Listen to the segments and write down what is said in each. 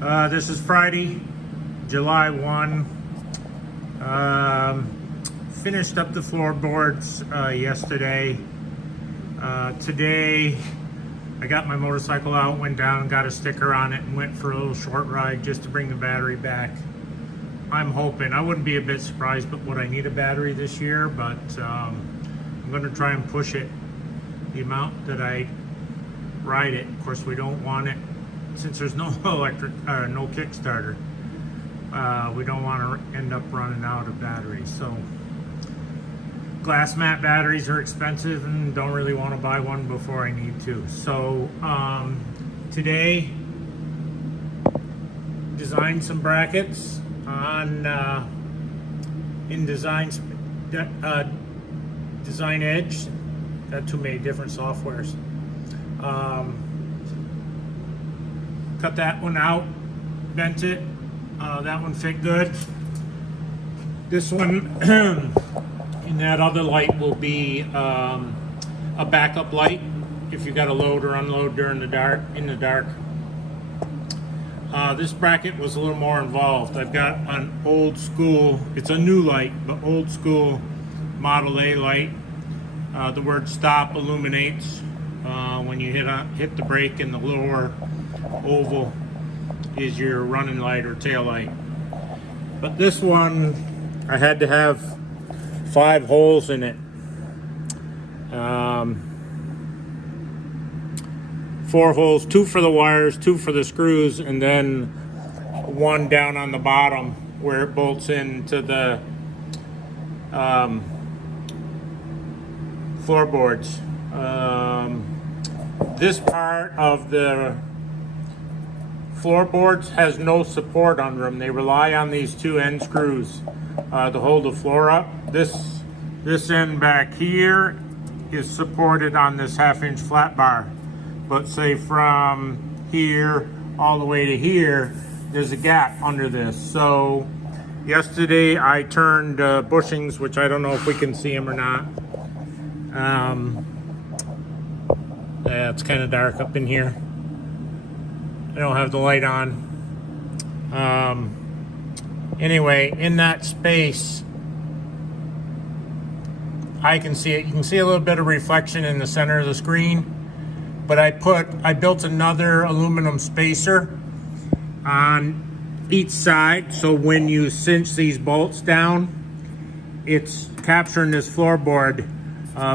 This is Friday, July 1. Finished up the floorboards yesterday. Today, I got my motorcycle out, went down, got a sticker on it, and went for a little short ride just to bring the battery back. I'm hoping, I wouldn't be a bit surprised but would I need a battery this year, but I'm going to try and push it the amount that I ride it. Of course, we don't want it, since there's no electric, no Kickstarter, we don't want to end up running out of batteries. So glass mat batteries are expensive and don't really want to buy one before I need to. So today, designed some brackets on in Design Edge. Got too many different softwares. Cut that one out, bent it. That one fit good. This one in that other light will be a backup light if you got to load or unload during the dark, in the dark. This bracket was a little more involved. I've got an old school, it's a new light, but old school Model A light. The word stop illuminates when you hit the brake, and the lower oval is your running light or tail light. But this one, I had to have 5 holes in it. 4 holes, 2 for the wires, 2 for the screws, and then 1 down on the bottom where it bolts into the floorboards. This part of the floorboards has no support under them. They rely on these 2 end screws to hold the floor up. This end back here is supported on this 1/2-inch flat bar. But say from here all the way to here, there's a gap under this. So yesterday I turned bushings, which I don't know if we can see them or not. Yeah, it's kind of dark up in here. I don't have the light on. Anyway, in that space, I can see it. You can see a little bit of reflection in the center of the screen, but I built another aluminum spacer on each side, so when you cinch these bolts down, it's capturing this floorboard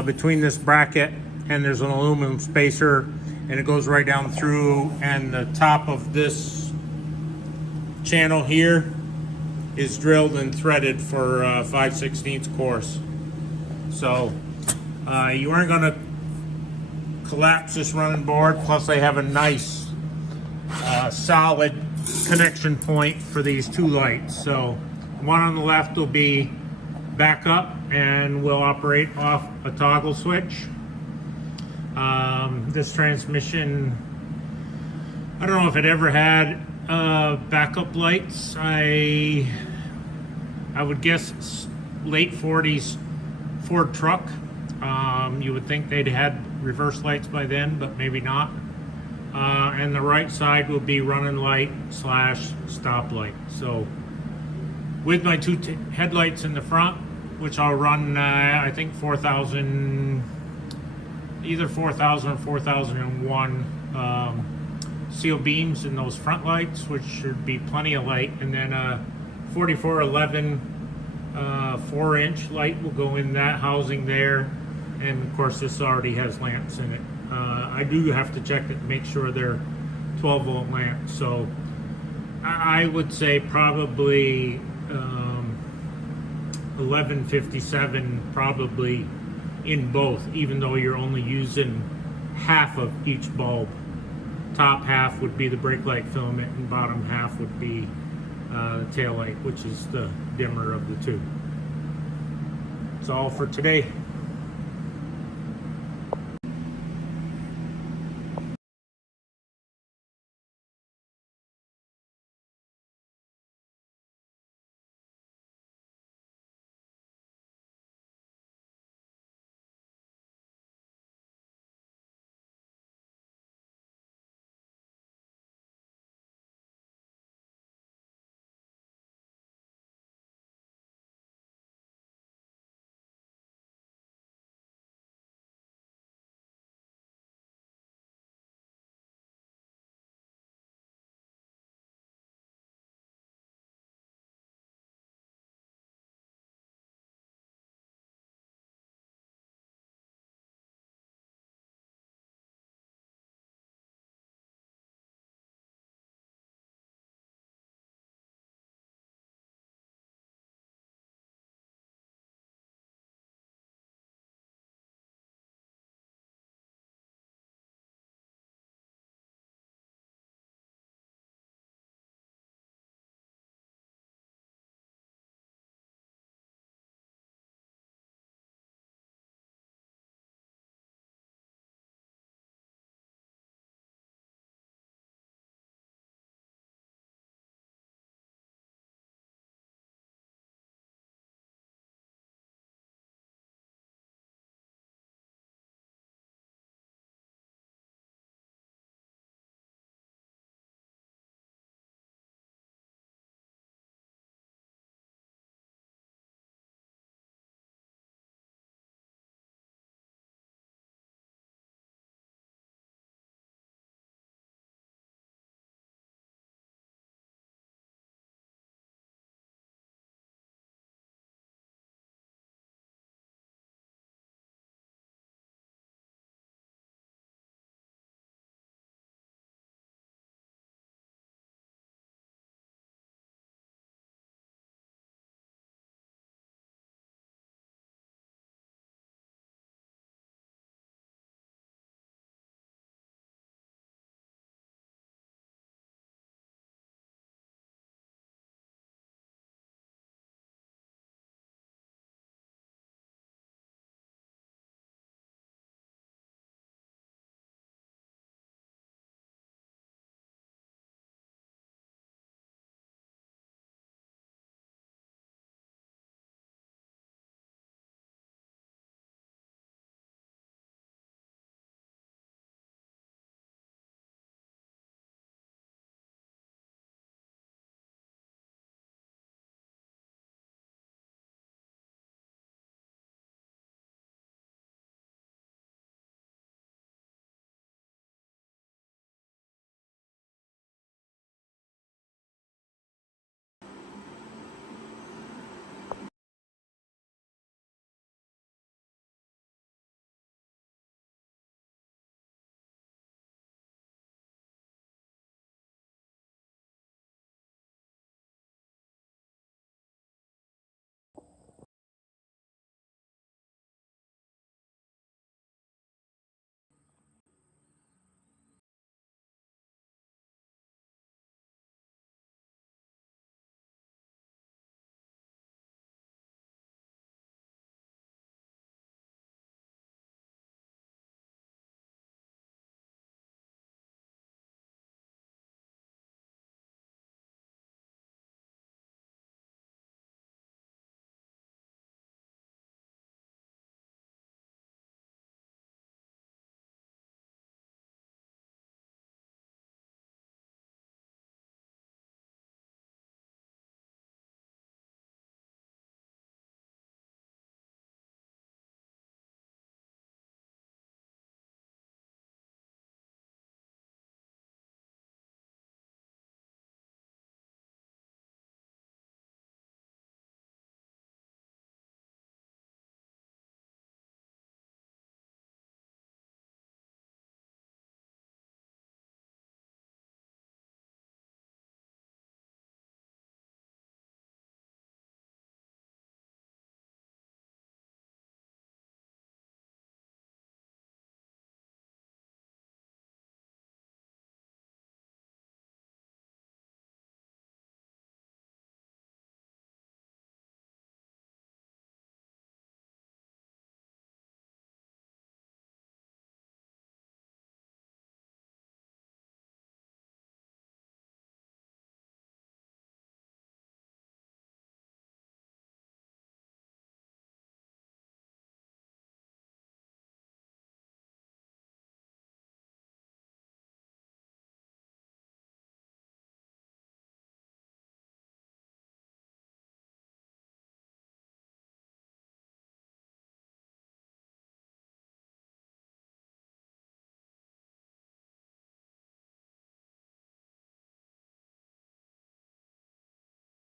between this bracket, and there's an aluminum spacer, and it goes right down through, and the top of this channel here is drilled and threaded for 5/16 course. So you aren't going to collapse this running board. Plus they have a nice solid connection point for these 2 lights. So one on the left will be backup and will operate off a toggle switch. This transmission, I don't know if it ever had backup lights. I would guess late 40s Ford truck. You would think they'd had reverse lights by then, but maybe not. And the right side will be running light / stop light. So with my 2 headlights in the front, which I'll run I think 4,000, either 4,000 or 4,001 seal beams in those front lights, which should be plenty of light, and then a 4411 4-inch light will go in that housing there, and of course this already has lamps in it. I do have to check it to make sure they're 12-volt lamps, so I would say probably 1157 probably in both, even though you're only using half of each bulb. Top half would be the brake light filament, and bottom half would be the tail light, which is the dimmer of the 2. That's all for today.